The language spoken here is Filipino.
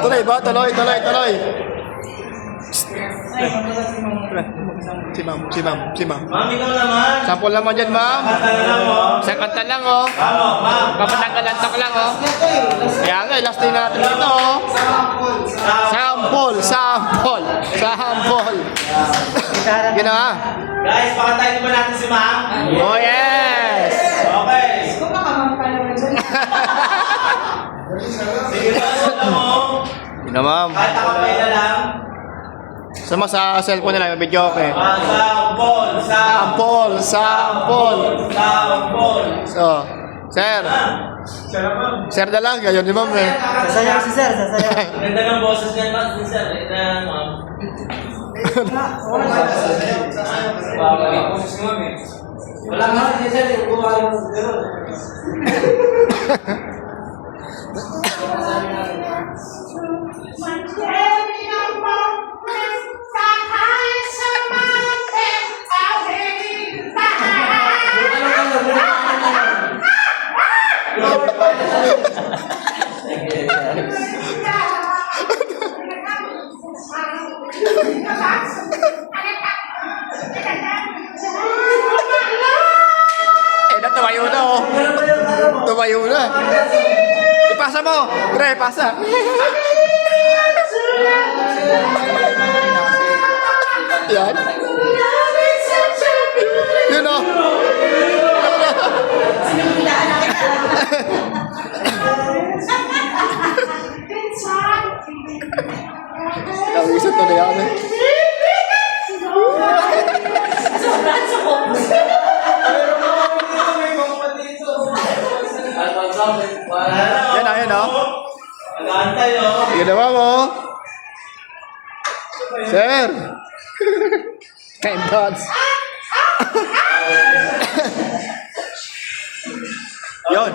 Tuloy ba? Tuloy. Si ma'am. Ma'am, ikaw naman. Sample naman dyan, ma'am. Kanta na lang, oh. Isang kanta lang, oh. Ma'am. Papatanggalantak lang, oh. Kaya nga, last day natin dito, oh. Sample. Ginawa. Guys, pakantayin mo ba natin si ma'am? Oh, yes! Okay. Sige ba, wala mo? Ginawa, ma'am. Kahit ako may na lang. Sama sa cellphone nila, may video, okay. Sample. So, sir. Sir na lang, ganyan di ma'am, eh. Sasayaw si sir, sasayaw. Ganda ng boses niyan, ma'am. Sir, ma'am. Wala nga, sir. Tumayo na, oh. Tumayo na. Ipasa mo. Pre, pasa. Yan. Yun, oh. Nawisan to na yan, eh. Yan, oh. Nag-aantay, oh. Ginawa mo. Sir. Kind thoughts. Yun.